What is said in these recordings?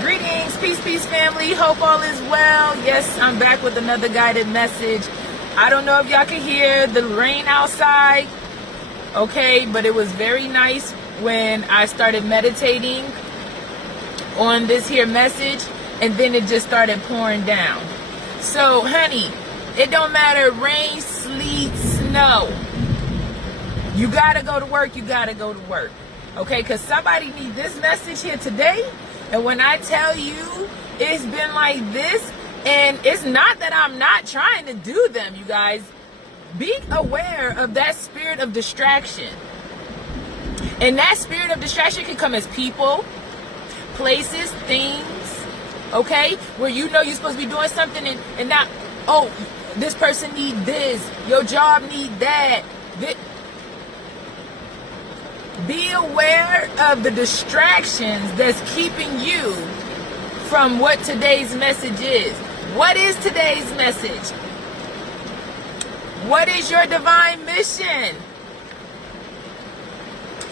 Greetings, peace, family. Hope all is well. Yes, I'm back with another guided message. I don't know if y'all can hear the rain outside, okay, but it was very nice when I started meditating on this here message, and then it just started pouring down. So, honey, it don't matter rain, sleet, snow. You gotta go to work. You gotta go to work, okay? Because somebody needs this message here today. And when I tell you it's been like this, and it's not that I'm not trying to do them, you guys. Be aware of that spirit of distraction. And that spirit of distraction can come as people, places, things, okay? Where you know you're supposed to be doing something and not, oh, this person need this, your job need that. Be aware of the distractions that's keeping you from what today's message is. What is today's message? What is your divine mission?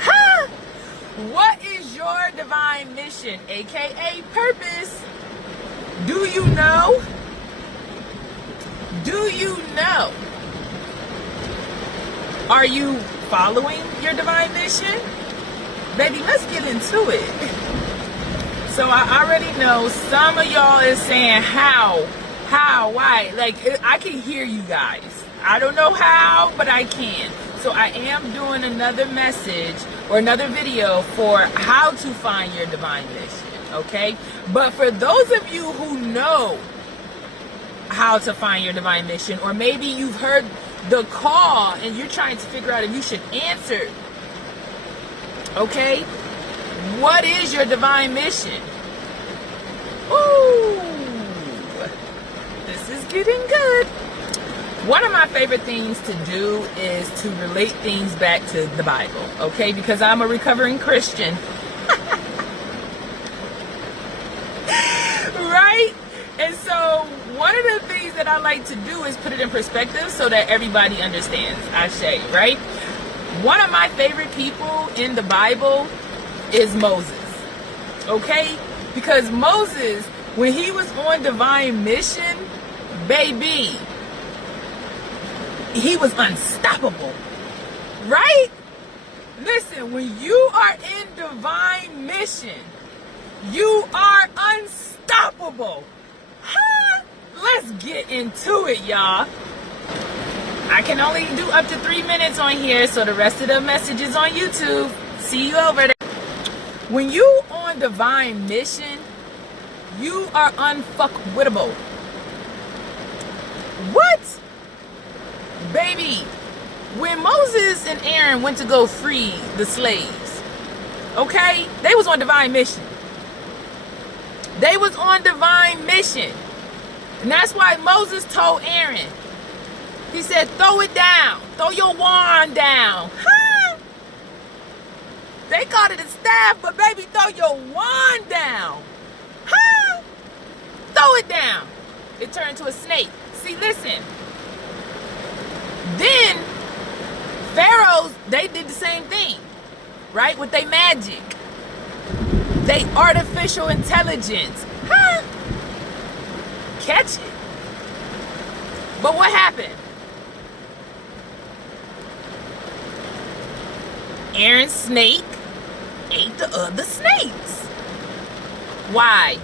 Huh? What is your divine mission, aka purpose? Do you know? Do you know? Are you following your divine mission? Baby, let's get into it. So I already know some of y'all is saying how, why. Like, I can hear you guys. I don't know how, but I can. So I am doing another message or another video for how to find your divine mission, okay? But for those of you who know how to find your divine mission, or maybe you've heard the call and you're trying to figure out if you should answer, okay? What is your divine mission? Ooh, this is getting good. One of my favorite things to do is to relate things back to the Bible, okay? Because I'm a recovering Christian. Right? And so one of the things that I like to do is put it in perspective so that everybody understands. Ashe, right? One of my favorite people in the Bible is Moses. Okay? Because Moses, when he was on divine mission, baby, he was unstoppable. Right? Listen, when you are in divine mission, you are unstoppable. Huh? Let's get into it, y'all. I can only do up to 3 minutes on here, so the rest of the messages on YouTube. See you over there. When you on divine mission, you are unfuckwittable. What? Baby, when Moses and Aaron went to go free the slaves, okay, they was on divine mission. They was on divine mission. And that's why Moses told Aaron, he said, throw it down. Throw your wand down. Huh? They called it a staff, but baby, throw your wand down. Huh? Throw it down. It turned into a snake. See, listen. Then, pharaohs, they did the same thing, right? With their magic. They artificial intelligence. Huh? Catch it. But what happened? Aaron's snake ate the other snakes. Why?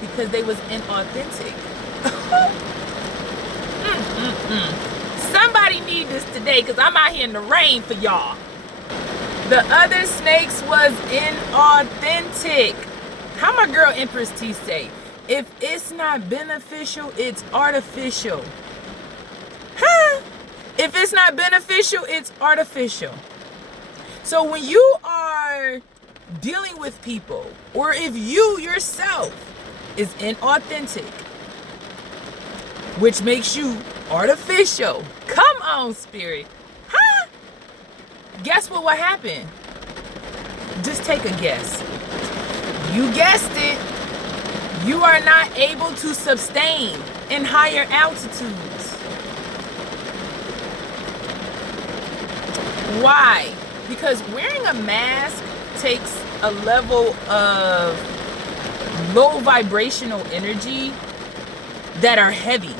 Because they was inauthentic. Somebody need this today, because I'm out here in the rain for y'all. The other snakes was inauthentic. How my girl Empress T say? If it's not beneficial, it's artificial. Huh? If it's not beneficial, it's artificial. So when you are dealing with people, or if you yourself is inauthentic, which makes you artificial. Come on, spirit. Huh? Guess what will happen? Just take a guess. You guessed it. You are not able to sustain in higher altitudes. Why? Because wearing a mask takes a level of low vibrational energy that are heavy.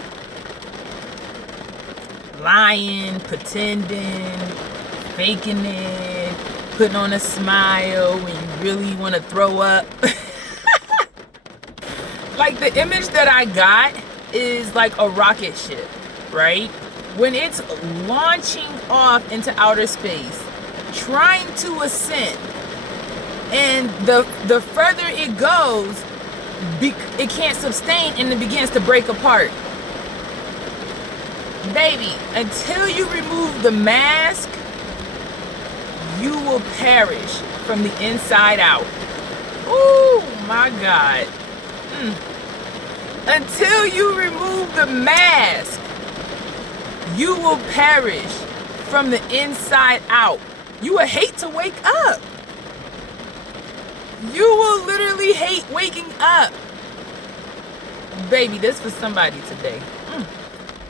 Lying, pretending, faking it, putting on a smile when you really want to throw up. Like the image that I got is like a rocket ship, right? When it's launching off into outer space, trying to ascend, and the further it goes, it can't sustain and it begins to break apart. Baby, until you remove the mask, you will perish from the inside out. Oh my God. Until you remove the mask, you will perish from the inside out. You will hate to wake up. You will literally hate waking up. Baby, this for somebody today.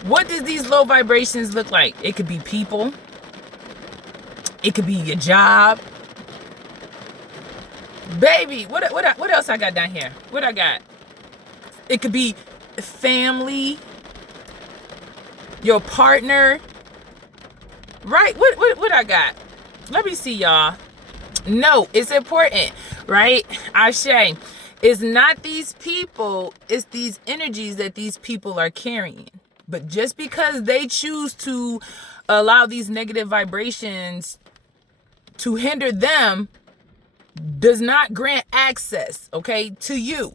What does these low vibrations look like? It could be people. It could be your job. Baby, what else I got down here? What I got? It could be family, your partner. Right? What I got? Let me see, y'all. No, it's important, right? Ashe. It's not these people, it's these energies that these people are carrying. But just because they choose to allow these negative vibrations to hinder them does not grant access, okay, to you.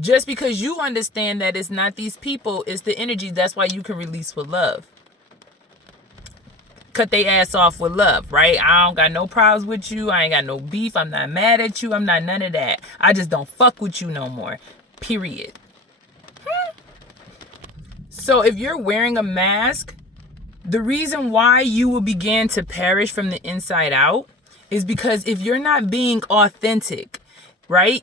Just because you understand that it's not these people, it's the energy, that's why you can release with love. Cut their ass off with love, right? I don't got no problems with you. I ain't got no beef. I'm not mad at you. I'm not none of that. I just don't fuck with you no more. Period. So if you're wearing a mask, the reason why you will begin to perish from the inside out is because if you're not being authentic, right?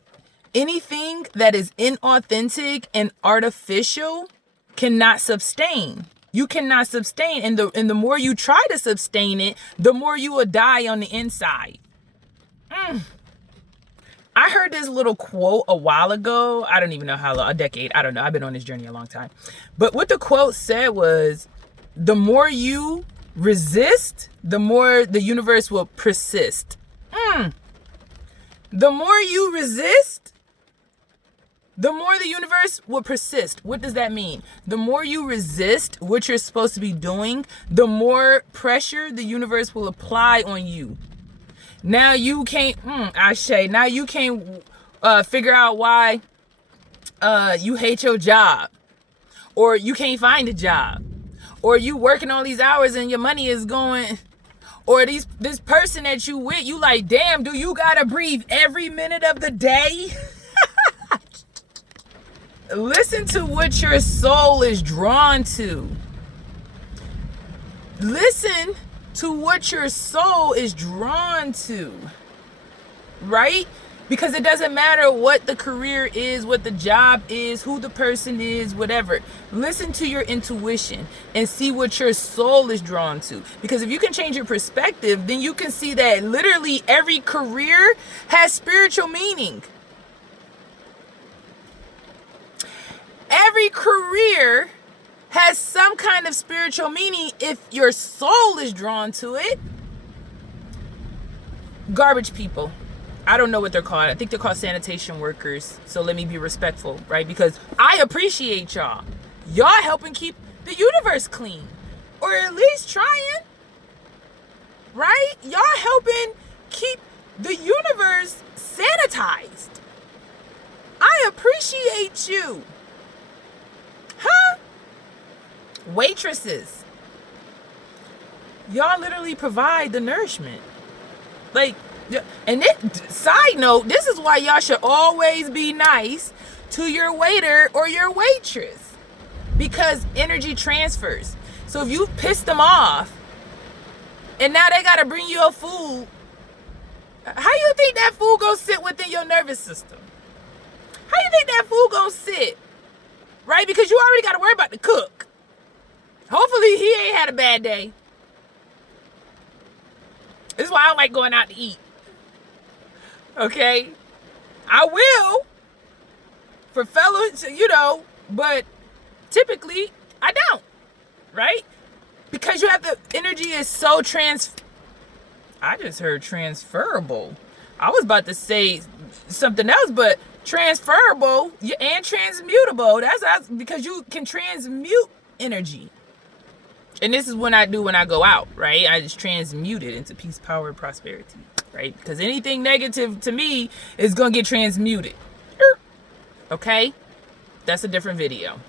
Anything that is inauthentic and artificial cannot sustain. You cannot sustain. And the more you try to sustain it, the more you will die on the inside. I heard this little quote a while ago. I don't even know how long, a decade. I don't know. I've been on this journey a long time. But what the quote said was, the more you resist, the more the universe will persist. The more you resist, the more the universe will persist. What does that mean? The more you resist what you're supposed to be doing, the more pressure the universe will apply on you. Now you can't, Ashe, now you can't figure out why you hate your job, or you can't find a job, or you working all these hours and your money is going, or this person that you with, you like, damn, do you gotta breathe every minute of the day? Listen to what your soul is drawn to. Listen to what your soul is drawn to, right? Because it doesn't matter what the career is, what the job is, who the person is, whatever. Listen to your intuition and see what your soul is drawn to. Because if you can change your perspective, then you can see that literally every career has spiritual meaning. Every career has some kind of spiritual meaning if your soul is drawn to it. Garbage people. I don't know what they're called. I think they're called sanitation workers. So let me be respectful, right? Because I appreciate y'all. Y'all helping keep the universe clean. Or at least trying. Right? Y'all helping keep the universe sanitized. I appreciate you. Huh? Waitresses, y'all literally provide the nourishment. Like, and side note, this is why y'all should always be nice to your waiter or your waitress, because energy transfers. So if you pissed them off and now they gotta bring you a food, how you think that food gonna sit within your nervous system? How you think that food gonna sit? Right? Because you already gotta worry about the cook. Hopefully he ain't had a bad day. This is why I don't like going out to eat. Okay? I will, for fellows, but typically I don't, right? Because you have the energy is so I just heard transferable. I was about to say something else, but transferable and transmutable. That's because you can transmute energy. And this is what I do when I go out, right? I just transmute it into peace, power, and prosperity, right? Because anything negative to me is going to get transmuted. Okay? That's a different video.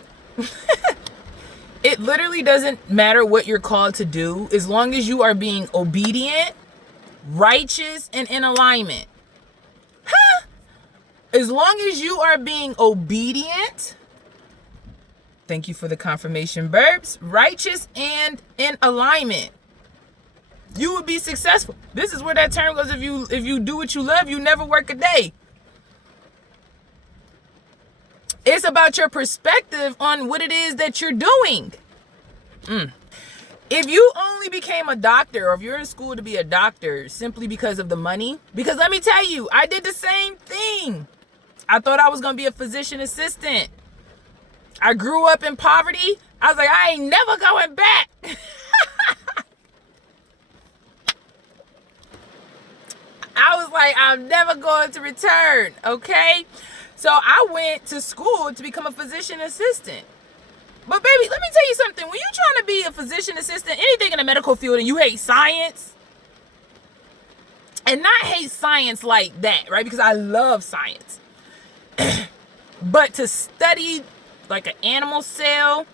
It literally doesn't matter what you're called to do as long as you are being obedient, righteous, and in alignment. As long as you are being obedient, thank you for the confirmation, Burbs, righteous and in alignment, you will be successful. This is where that term goes. If you do what you love, you never work a day. It's about your perspective on what it is that you're doing. If you only became a doctor, or if you're in school to be a doctor simply because of the money, because let me tell you, I did the same thing. I thought I was going to be a physician assistant. I grew up in poverty. I was like, I ain't never going back. I was like, I'm never going to return, okay? So I went to school to become a physician assistant. But baby, let me tell you something. When you're trying to be a physician assistant, anything in the medical field, and you hate science, and not hate science like that, right? Because I love science. But to study like an animal cell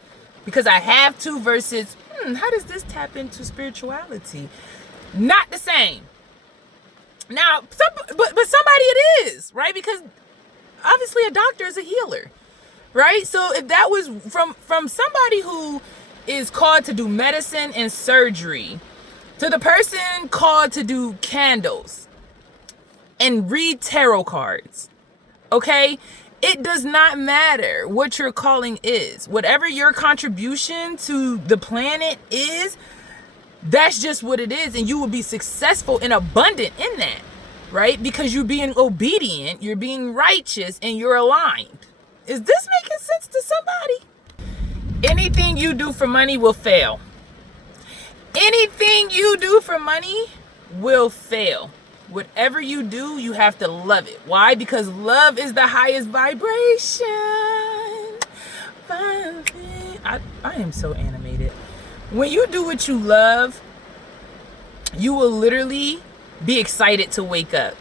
because I have to versus, how does this tap into spirituality? Not the same. Now, but somebody it is, right? Because obviously a doctor is a healer, right? So if that was from somebody who is called to do medicine and surgery to the person called to do candles and read tarot cards, okay? It does not matter what your calling is. Whatever your contribution to the planet is, that's just what it is. And you will be successful and abundant in that, right? Because you're being obedient, you're being righteous, and you're aligned. Is this making sense to somebody? Anything you do for money will fail. Anything you do for money will fail. Whatever you do, you have to love it. Why? Because love is the highest vibration. I am so animated. When you do what you love, you will literally be excited to wake up.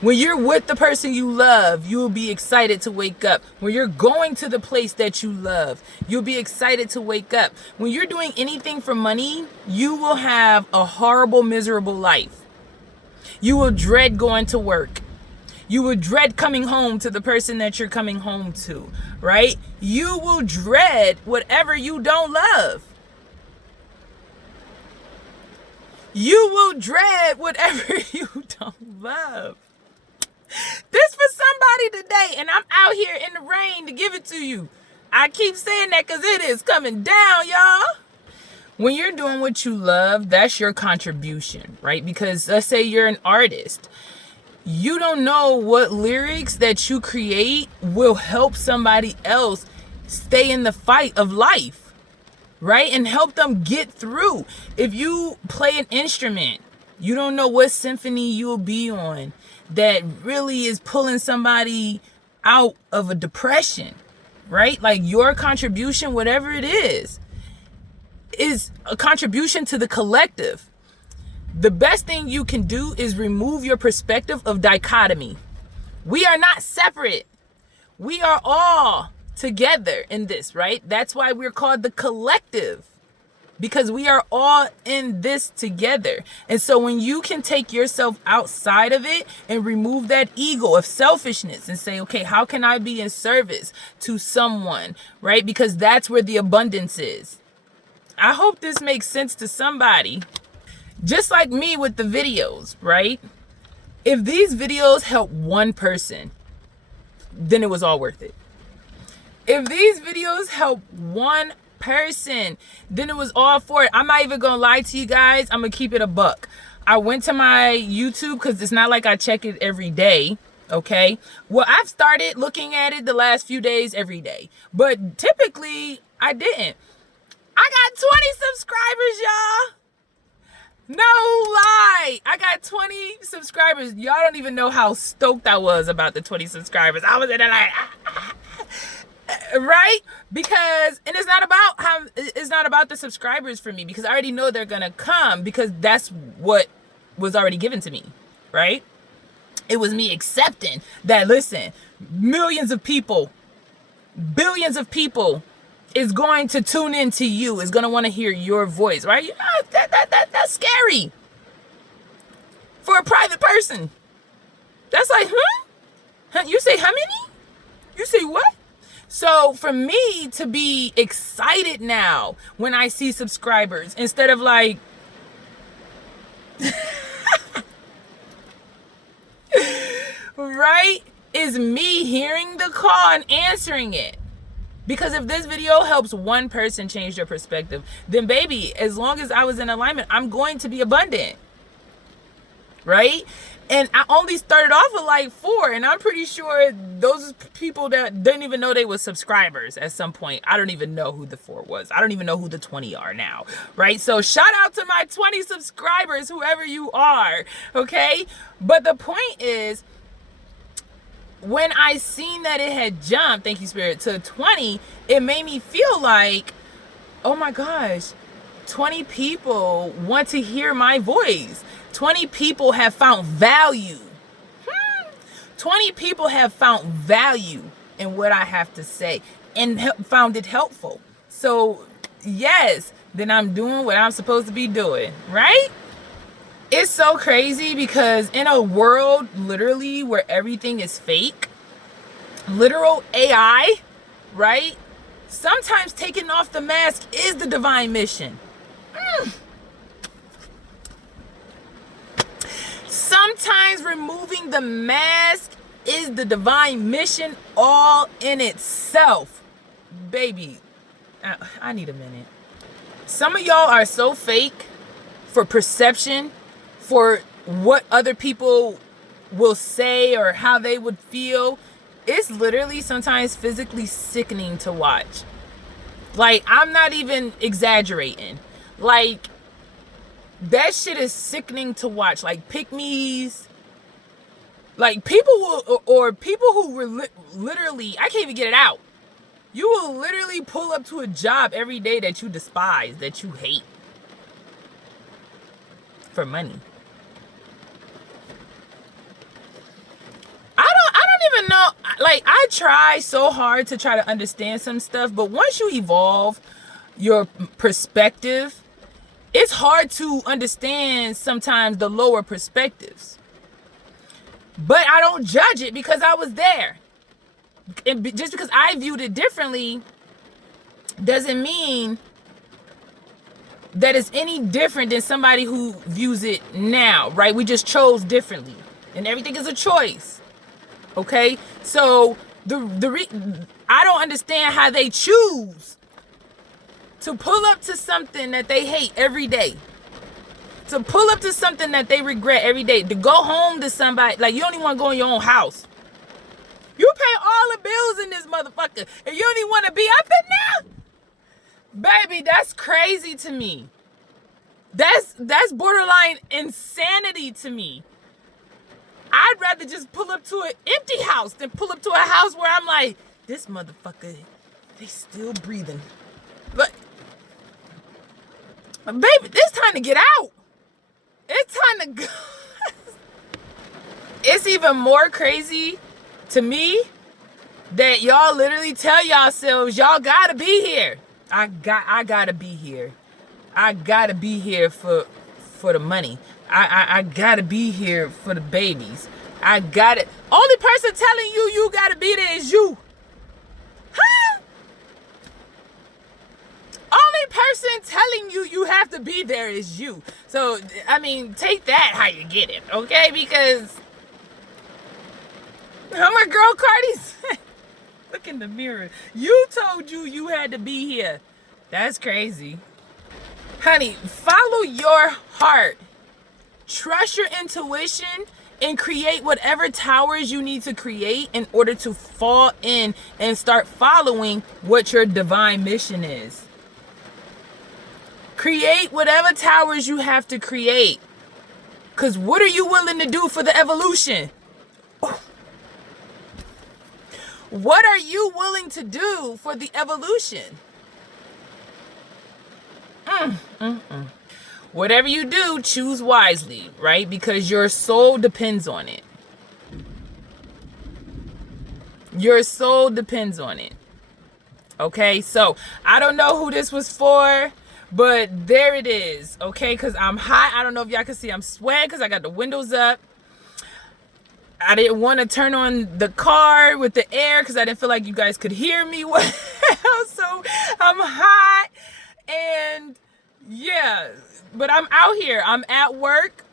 When you're with the person you love, you will be excited to wake up. When you're going to the place that you love, you'll be excited to wake up. When you're doing anything for money, you will have a horrible, miserable life. You will dread going to work. You will dread coming home to the person that you're coming home to, right? You will dread whatever you don't love. You will dread whatever you don't love. This for somebody today, and I'm out here in the rain to give it to you. I keep saying that because it is coming down, y'all. When you're doing what you love, that's your contribution, right? Because let's say you're an artist. You don't know what lyrics that you create will help somebody else stay in the fight of life, right? And help them get through. If you play an instrument, you don't know what symphony you'll be on that really is pulling somebody out of a depression, right? Like your contribution, whatever it is a contribution to the collective. The best thing you can do is remove your perspective of dichotomy. We are not separate. We are all together in this, right? That's why we're called the collective, because we are all in this together. And so when you can take yourself outside of it and remove that ego of selfishness and say, okay, how can I be in service to someone, right? Because that's where the abundance is. I hope this makes sense to somebody. Just like me with the videos, right? If these videos help one person, then it was all worth it. If these videos help one person, then it was all for it. I'm not even gonna lie to you guys. I'm gonna keep it a buck. I went to my YouTube because it's not like I check it every day. Okay. Well, I've started looking at it the last few days every day, but typically I didn't. I got 20 subscribers, y'all. No lie. I got 20 subscribers. Y'all don't even know how stoked I was about the 20 subscribers. I was in there like, right? Because, and it's not about the subscribers for me, because I already know they're gonna come, because that's what was already given to me, right? It was me accepting that, listen, millions of people, billions of people is going to tune into you, is going to want to hear your voice, right? That's scary for a private person. That's like, huh? You say how many? You say what? So for me to be excited now when I see subscribers, instead of like, right, is me hearing the call and answering it. Because if this video helps one person change their perspective, then baby, as long as I was in alignment, I'm going to be abundant. Right? And I only started off with like 4, and I'm pretty sure those people that didn't even know they were subscribers at some point. I don't even know who the 4 was. I don't even know who the 20 are now. Right? So shout out to my 20 subscribers, whoever you are. Okay? But the point is, when I seen that it had jumped, thank you, Spirit, to 20, it made me feel like, oh my gosh, 20 people want to hear my voice. 20 people have found value. 20 people have found value in what I have to say and found it helpful. So yes, then I'm doing what I'm supposed to be doing, right? It's so crazy, because in a world literally where everything is fake, literal AI, right? Sometimes taking off the mask is the divine mission. Sometimes removing the mask is the divine mission all in itself. Baby, I need a minute. Some of y'all are so fake for perception, for what other people will say or how they would feel. It's literally sometimes physically sickening to watch. Like, I'm not even exaggerating. Like, that shit is sickening to watch. Like, pick-me's, like, people will, or people who were literally, I can't even get it out. You will literally pull up to a job every day that you despise, that you hate, for money. I don't even know. Like, I try so hard to try to understand some stuff, but once you evolve your perspective, it's hard to understand sometimes the lower perspectives. But I don't judge it, because I was there. And just because I viewed it differently doesn't mean that it's any different than somebody who views it now, right? We just chose differently, and everything is a choice. Okay? So I don't understand how they choose to pull up to something that they hate every day, to pull up to something that they regret every day, to go home to somebody. Like, you don't even want to go in your own house. You pay all the bills in this motherfucker, and you don't even want to be up in there? Baby, that's crazy to me. That's borderline insanity to me. I'd rather just pull up to an empty house than pull up to a house where I'm like, this motherfucker, they still breathing. But baby, it's time to get out. It's time to go. It's even more crazy to me that y'all literally tell yourselves, y'all gotta be here. I gotta be here. I gotta be here for the money. I gotta be here for the babies. I got it. Only person telling you gotta be there is you. Huh? Only person telling you have to be there is you. So, I mean, take that how you get it, okay? Because how my girl Cardi's look in the mirror. You told you had to be here. That's crazy. Honey, follow your heart. Trust your intuition and create whatever towers you need to create in order to fall in and start following what your divine mission is. Create whatever towers you have to create. Because what are you willing to do for the evolution? What are you willing to do for the evolution? Whatever you do, choose wisely, right? Because your soul depends on it. Your soul depends on it. Okay, so I don't know who this was for, but there it is. Okay, because I'm hot. I don't know if y'all can see I'm sweating because I got the windows up. I didn't want to turn on the car with the air because I didn't feel like you guys could hear me well. So I'm hot and yeah, but I'm out here. I'm at work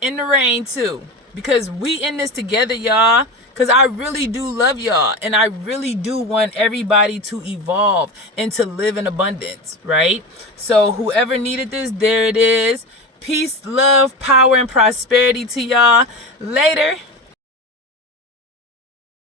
in the rain too because we in this together, y'all. Because I really do love y'all and I really do want everybody to evolve and to live in abundance, right? So whoever needed this, there it is. Peace, love, power, and prosperity to y'all. Later.